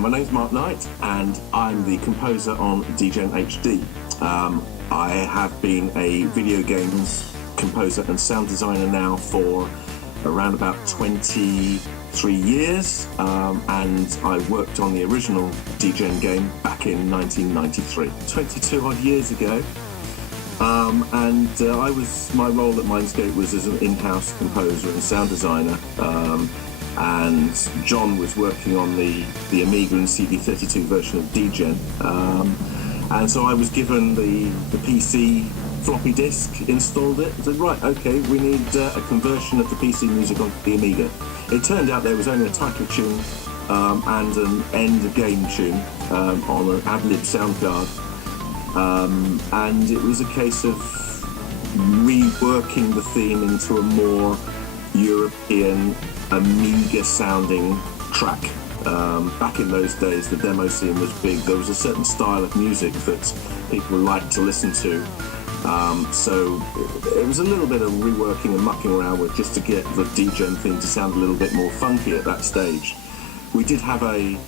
my name's Mark Knight, and I'm the composer on Degen HD. I have been a video games composer and sound designer now for around about 23 years, and I worked on the original Degen game back in 1993, 22 odd years ago. My role at Mindscape was as an in-house composer and sound designer, and John was working on the Amiga and CD32 version of Degen, and so I was given the PC floppy disk, installed it, and said, right, okay, we need a conversion of the PC music onto the Amiga. It turned out there was only a title tune and an end game tune on an ad-lib sound card. And it was a case of reworking the theme into a more European Amiga sounding track. Back in those days, the demo scene was big. There was a certain style of music that people liked to listen to. So it was a little bit of reworking and mucking around with just to get the Degen theme to sound a little bit more funky at that stage. We did have a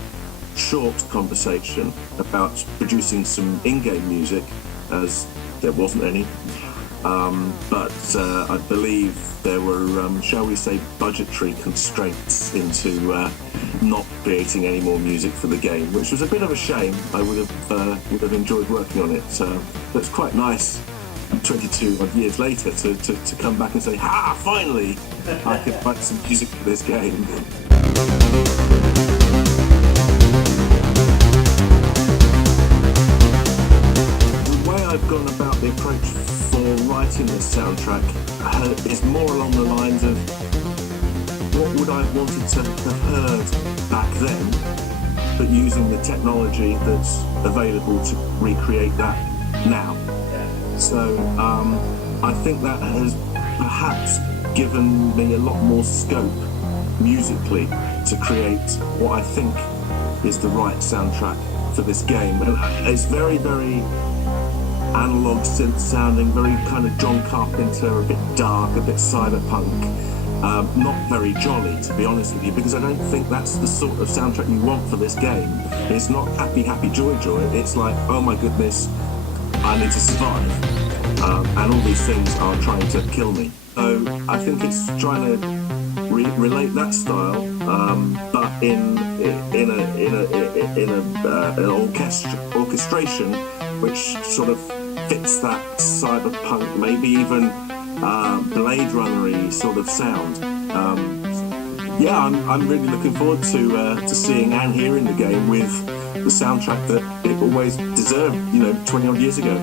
short conversation about producing some in-game music, as there wasn't any, but I believe there were, shall we say, budgetary constraints into not creating any more music for the game, which was a bit of a shame. I would have enjoyed working on it, but it's quite nice 22 odd years later to come back and say, ha, finally I could write some music for this game. I've gone about the approach for writing this soundtrack is more along the lines of what would I have wanted to have heard back then, but using the technology that's available to recreate that now. So I think that has perhaps given me a lot more scope musically to create what I think is the right soundtrack for this game. And it's very, very analog synth sounding, very kind of John Carpenter, a bit dark, a bit cyberpunk, not very jolly, to be honest with you, because I don't think that's the sort of soundtrack you want for this game. It's not happy, happy, joy, joy. It's like, oh my goodness, I need to survive, and all these things are trying to kill me. So I think it's trying to relate that style, but in an orchestration which sort of fits that cyberpunk, maybe even Blade Runner-y sort of sound. I'm really looking forward to seeing and hearing the game with the soundtrack that it always deserved, 20 odd years ago.